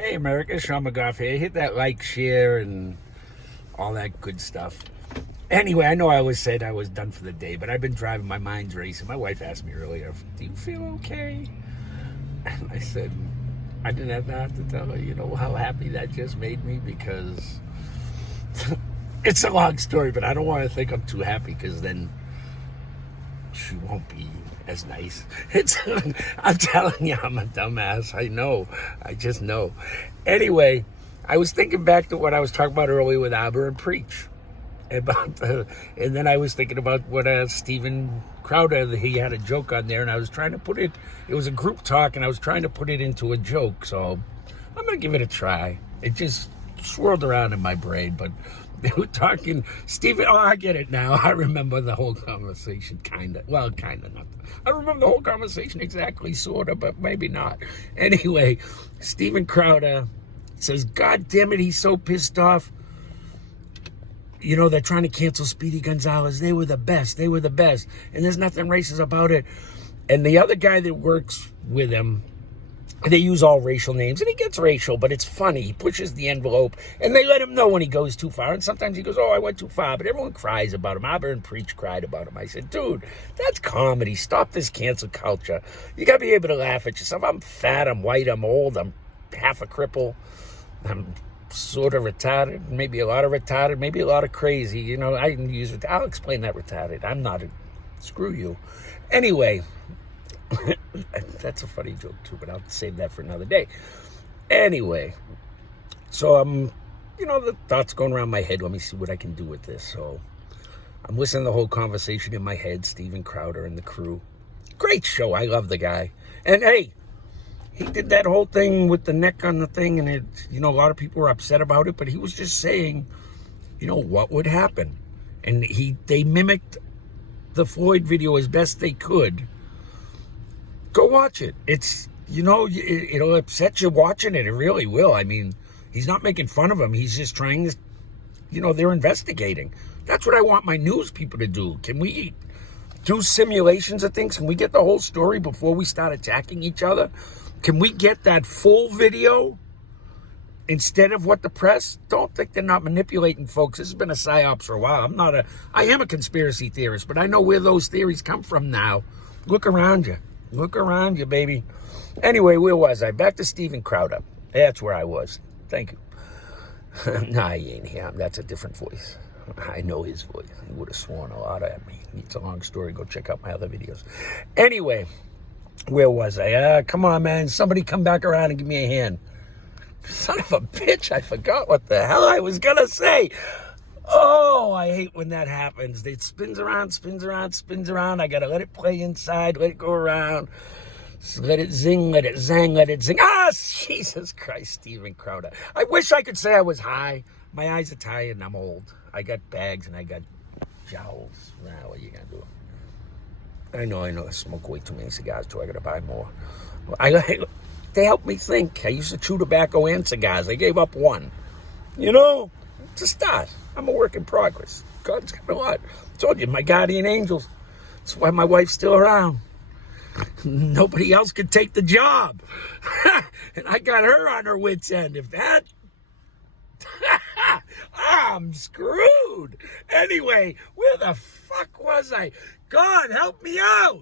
Hey, America, Sean McGough here. Hit that like, share, and all that good stuff. Anyway, I know I always said I was done for the day, but I've been driving. My mind's racing. My wife asked me earlier, do you feel okay? And I said, I didn't have to tell her, how happy that just made me, because it's a long story, but I don't want to think I'm too happy, because then she won't be as nice. I'm telling you, I'm a dumbass. I know. I just know. Anyway, I was thinking back to what I was talking about earlier with Aber and Preach. And then I was thinking about what Steven Crowder, he had a joke on there, and I was trying to put it was a group talk, and I was trying to put it into a joke, so I'm going to give it a try. It just swirled around in my brain, but they were talking, Steven, I get it now. I remember the whole conversation, kind of. Well, kind of not. I remember the whole conversation exactly, sort of, but maybe not. Anyway, Steven Crowder says, God damn it, he's so pissed off. They're trying to cancel Speedy Gonzalez. They were the best. They were the best. And there's nothing racist about it. And the other guy that works with him, they use all racial names. And he gets racial, but it's funny. He pushes the envelope. And they let him know when he goes too far. And sometimes he goes, I went too far. But everyone cries about him. Aber and Preach cried about him. I said, dude, that's comedy. Stop this cancel culture. You got to be able to laugh at yourself. I'm fat. I'm white. I'm old. I'm half a cripple. I'm sort of retarded, maybe a lot of retarded, maybe a lot of crazy. I can use it. I'll explain that retarded. I'm not screw you. Anyway, that's a funny joke too, but I'll save that for another day. Anyway, so I'm, the thoughts going around my head. Let me see what I can do with this. So I'm listening to the whole conversation in my head, Steven Crowder and the crew. Great show. I love the guy. And hey, he did that whole thing with the neck on the thing, and it, a lot of people were upset about it, but he was just saying, what would happen. And they mimicked the Floyd video as best they could. Go watch it. It's, it'll upset you watching it. It really will. I mean, he's not making fun of him. He's just trying to, they're investigating. That's what I want my news people to do. Can we do simulations of things? Can we get the whole story before we start attacking each other? Can we get that full video instead of what the press? Don't think they're not manipulating folks. This has been a psyops for a while. I am a conspiracy theorist, but I know where those theories come from now. Look around you. Look around you, baby. Anyway, where was I? Back to Steven Crowder. That's where I was. Thank you. Nah, he ain't here. That's a different voice. I know his voice. He would have sworn a lot at me. It's a long story. Go check out my other videos. Anyway, where was I? Come on, man. Somebody come back around and give me a hand. Son of a bitch. I forgot what the hell I was going to say. Oh, I hate when that happens. It spins around, spins around, spins around. I got to let it play inside, let it go around. Let it zing, let it zang, let it zing. Jesus Christ, Steven Crowder. I wish I could say I was high. My eyes are tired and I'm old. I got bags and I got jowls. Now, what are you going to do? I know. I smoke way too many cigars, too. I got to buy more. They help me think. I used to chew tobacco and cigars. I gave up one. It's a start. I'm a work in progress. God's got a lot. I told you, my guardian angels. That's why my wife's still around. Nobody else could take the job. And I got her on her wit's end. If that... I'm screwed. Anyway, where the fuck was I? God, help me out.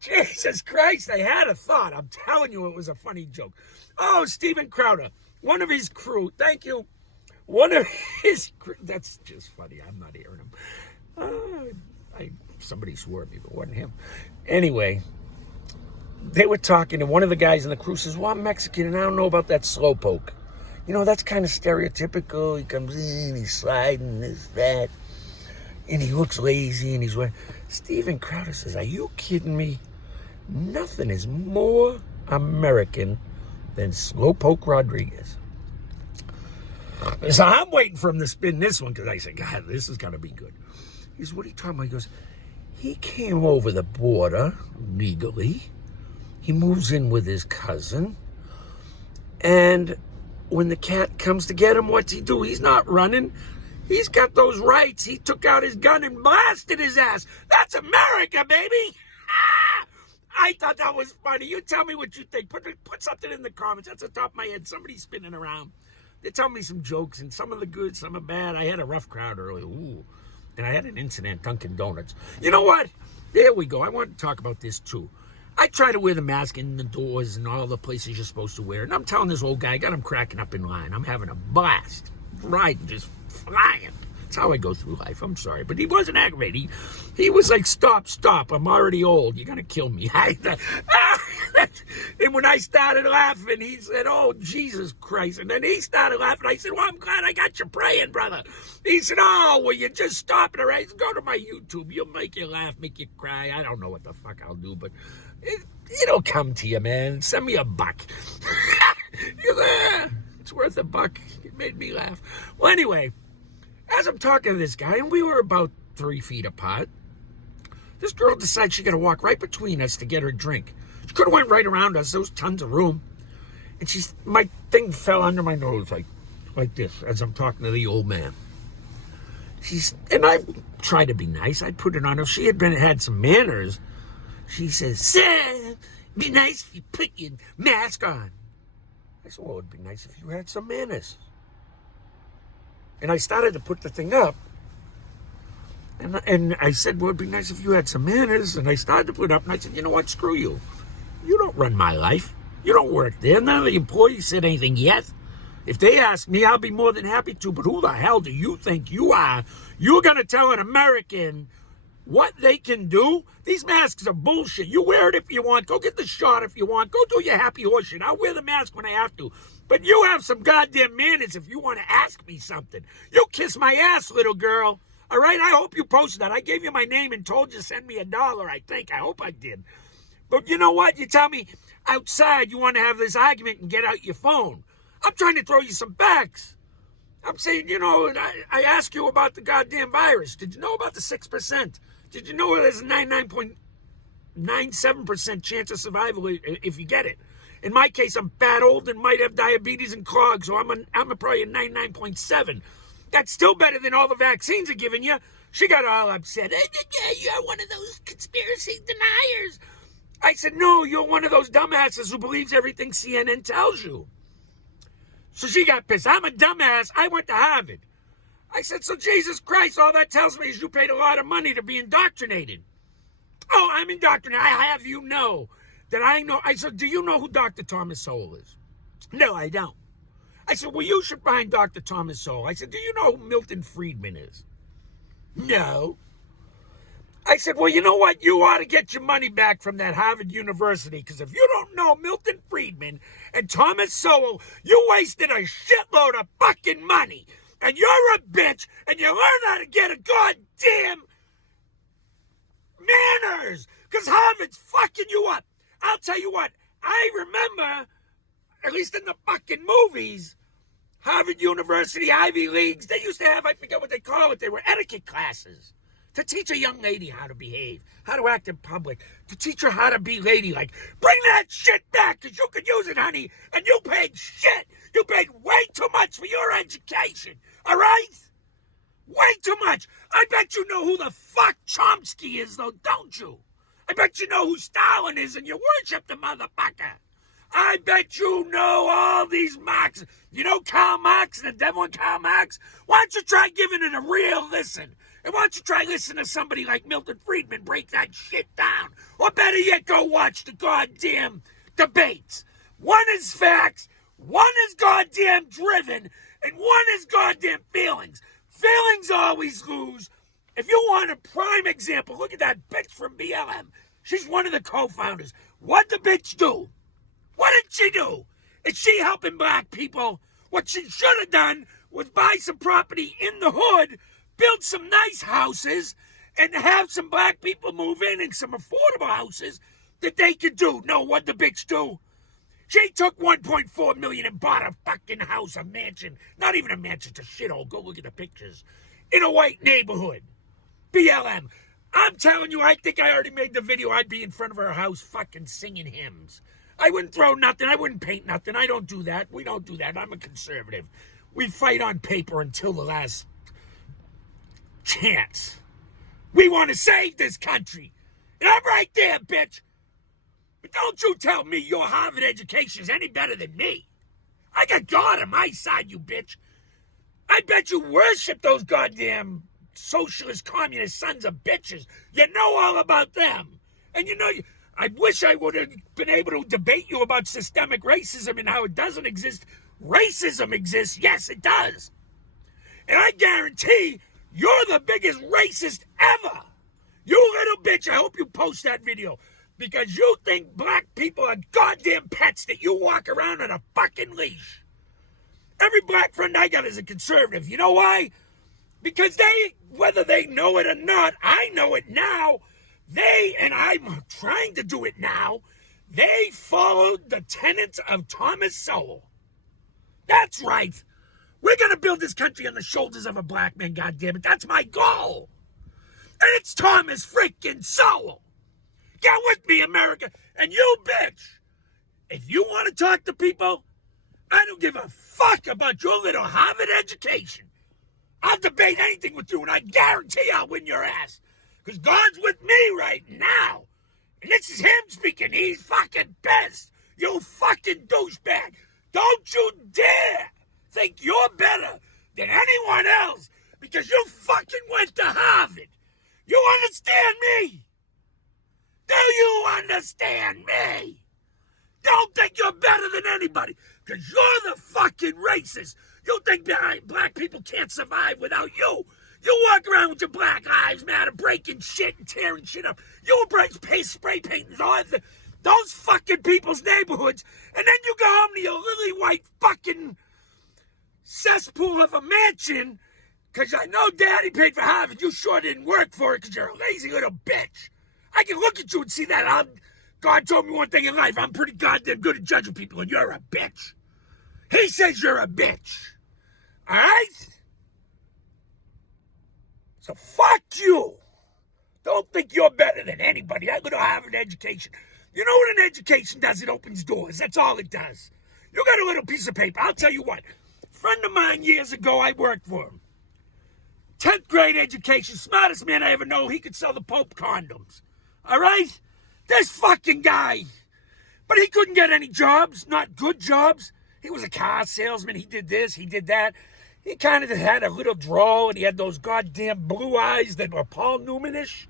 Jesus Christ, I had a thought. I'm telling you, it was a funny joke. Oh, Steven Crowder, one of his crew. Thank you. One of his crew. That's just funny. I'm not hearing him. Somebody swore at me, but it wasn't him. Anyway, they were talking, and one of the guys in the crew says, well, I'm Mexican, and I don't know about that slowpoke. That's kind of stereotypical. He comes in, he's sliding, this, that. And he looks lazy, and he's wearing... Steven Crowder says, are you kidding me? Nothing is more American than Slowpoke Rodriguez. So I'm waiting for him to spin this one, because I said, God, this is going to be good. He says, what are you talking about? He goes, he came over the border legally. He moves in with his cousin. And when the cat comes to get him, what's he do? He's not running. He's got those rights. He took out his gun and blasted his ass. That's America, baby. I thought that was funny. You tell me what you think. Put something in the comments. That's the top of my head. Somebody's spinning around. They're telling me some jokes, and some of the good, some are bad. I had a rough crowd earlier. Ooh. And I had an incident at Dunkin' Donuts. You know what? There we go. I want to talk about this, too. I try to wear the mask in the doors and all the places you're supposed to wear. And I'm telling this old guy, I got him cracking up in line. I'm having a blast. Riding, just flying. That's how I go through life. I'm sorry. But he wasn't aggravated. He was like, stop. I'm already old. You're going to kill me. And when I started laughing, he said, oh, Jesus Christ. And then he started laughing. I said, well, I'm glad I got you praying, brother. He said, oh, well, you just stop it, all right? Go to my YouTube. You'll make you laugh, make you cry. I don't know what the fuck I'll do, but it'll come to you, man. Send me a buck. It's worth a buck. It made me laugh. Well, anyway, as I'm talking to this guy, and we were about 3 feet apart, this girl decides she's going to walk right between us to get her drink. She could have went right around us. There was tons of room. And my thing fell under my nose like this as I'm talking to the old man. And I tried to be nice. I put it on her. If she had some manners, she says, sir, be nice if you put your mask on. I said, well, it'd be nice if you had some manners. And I started to put the thing up. And I said, well, it'd be nice if you had some manners. And I started to put it up. And I said, you know what? Screw you. You don't run my life. You don't work there. None of the employees said anything yet. If they ask me, I'll be more than happy to. But who the hell do you think you are? You're going to tell an American what they can do? These masks are bullshit. You wear it if you want. Go get the shot if you want. Go do your happy horse shit. I'll wear the mask when I have to. But you have some goddamn manners if you want to ask me something. You kiss my ass, little girl. All right? I hope you posted that. I gave you my name and told you to send me $1, I think. I hope I did. But you know what? You tell me outside you want to have this argument and get out your phone. I'm trying to throw you some facts. I'm saying, you know, and I ask you about the goddamn virus. Did you know about the 6%? Did you know there's a 99.97% chance of survival if you get it? In my case, I'm fat, old, and might have diabetes and clogs, so I'm probably a 99.7. That's still better than all the vaccines are giving you. She got all upset. You're one of those conspiracy deniers. I said, no, you're one of those dumbasses who believes everything CNN tells you. So she got pissed. I'm a dumbass. I went to Harvard. I said, so Jesus Christ, all that tells me is you paid a lot of money to be indoctrinated. Oh, I'm indoctrinated. I have you know that I know. I said, do you know who Dr. Thomas Sowell is? No, I don't. I said, well, you should find Dr. Thomas Sowell. I said, do you know who Milton Friedman is? No. I said, well, you know what? You ought to get your money back from that Harvard University, because if you don't know Milton Friedman and Thomas Sowell, you wasted a shitload of fucking money. And you're a bitch, and you learn how to get a goddamn manners, because Harvard's fucking you up. I'll tell you what, I remember, at least in the fucking movies, Harvard University, Ivy Leagues, they used to have, I forget what they call it, they were etiquette classes to teach a young lady how to behave, how to act in public, to teach her how to be ladylike. Bring that shit back, because you could use it, honey, and you paid shit. You paid way too much for your education, all right? Way too much. I bet you know who the fuck Chomsky is, though, don't you? I bet you know who Stalin is, and you worship the motherfucker. I bet you know all these Marx. You know Karl Marx, the devil in Karl Marx? Why don't you try giving it a real listen? And why don't you try listening to somebody like Milton Friedman break that shit down? Or better yet, go watch the goddamn debates. One is facts, one is goddamn driven, and one is goddamn feelings. Feelings always lose. If you want a prime example, look at that bitch from BLM. She's one of the co-founders. What'd the bitch do? What did she do? Is she helping black people? What she should have done was buy some property in the hood, build some nice houses, and have some black people move in some affordable houses that they could do. No, what'd the bitch do? She took $1.4 million and bought a fucking house, a mansion. Not even a mansion, it's a shithole. Go look at the pictures. In a white neighborhood. BLM. I'm telling you, I think I already made the video. I'd be in front of her house fucking singing hymns. I wouldn't throw nothing. I wouldn't paint nothing. I don't do that. We don't do that. I'm a conservative. We fight on paper until the last chance. We want to save this country. And I'm right there, bitch. But don't you tell me your Harvard education is any better than me. I got God on my side, you bitch. I bet you worship those goddamn socialist, communist sons of bitches. You know all about them. And you know, I wish I would have been able to debate you about systemic racism and how it doesn't exist. Racism exists. Yes, it does. And I guarantee you're the biggest racist ever. You little bitch, I hope you post that video. Because you think black people are goddamn pets that you walk around on a fucking leash. Every black friend I got is a conservative. You know why? Because they, whether they know it or not, I know it now, and I'm trying to do it now, they followed the tenets of Thomas Sowell. That's right. We're going to build this country on the shoulders of a black man, goddammit. That's my goal. And it's Thomas freaking Sowell. Get with me, America. And you, bitch, if you want to talk to people, I don't give a fuck about your little Harvard education. I'll debate anything with you, and I guarantee I'll win your ass. Because God's with me right now. And this is him speaking. He's fucking pissed. You fucking douchebag. Don't you dare think you're better than anyone else because you fucking went to Harvard. You understand me? Do you understand me? Don't think you're better than anybody because you're the fucking racist. You think black people can't survive without you. You walk around with your Black Lives Matter breaking shit and tearing shit up. You embrace spray painting all those fucking people's neighborhoods, and then you go home to your lily white fucking cesspool of a mansion because I know Daddy paid for Harvard. You sure didn't work for it because you're a lazy little bitch. I can look at you and see that. God told me one thing in life. I'm pretty goddamn good at judging people, and you're a bitch. He says you're a bitch. All right? So fuck you. Don't think you're better than anybody. I go to Harvard education. You know what an education does? It opens doors. That's all it does. You got a little piece of paper. I'll tell you what. A friend of mine years ago, I worked for him. 10th grade education, smartest man I ever know. He could sell the Pope condoms. All right? This fucking guy. But he couldn't get any jobs, not good jobs. He was a car salesman. He did this, he did that. He kind of had a little drawl, and he had those goddamn blue eyes that were Paul Newman-ish.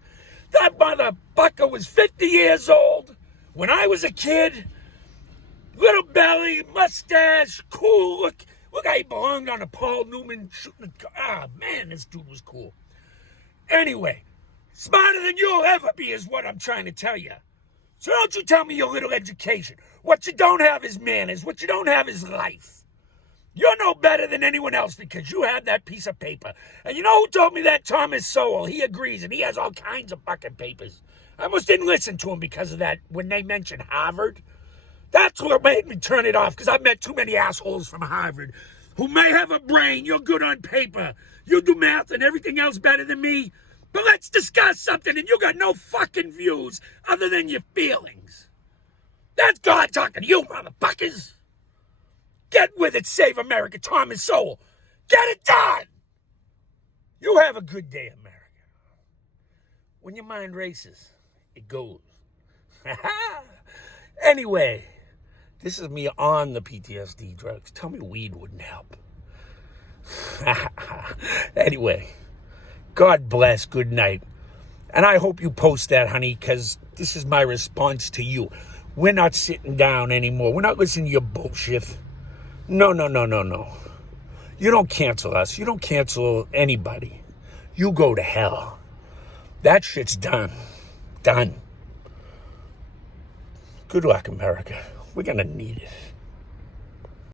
That motherfucker was 50 years old when I was a kid. Little belly, mustache, cool. Look how he belonged on a Paul Newman shooting. Man, this dude was cool. Anyway, smarter than you'll ever be is what I'm trying to tell you. So don't you tell me your little education. What you don't have is manners. What you don't have is life. You're no better than anyone else because you have that piece of paper. And you know who told me that? Thomas Sowell. He agrees, and he has all kinds of fucking papers. I almost didn't listen to him because of that when they mentioned Harvard. That's what made me turn it off because I've met too many assholes from Harvard who may have a brain. You're good on paper. You do math and everything else better than me. But let's discuss something, and you got no fucking views other than your feelings. That's God talking to you, motherfuckers. Get with it, save America, Thomas Sowell. Get it done. You have a good day, America. When your mind races, it goes. Anyway, this is me on the PTSD drugs. Tell me weed wouldn't help. Anyway, God bless. Good night. And I hope you post that, honey, because this is my response to you. We're not sitting down anymore. We're not listening to your bullshit. No. You don't cancel us. You don't cancel anybody. You go to hell. That shit's done. Done. Good luck, America. We're going to need it.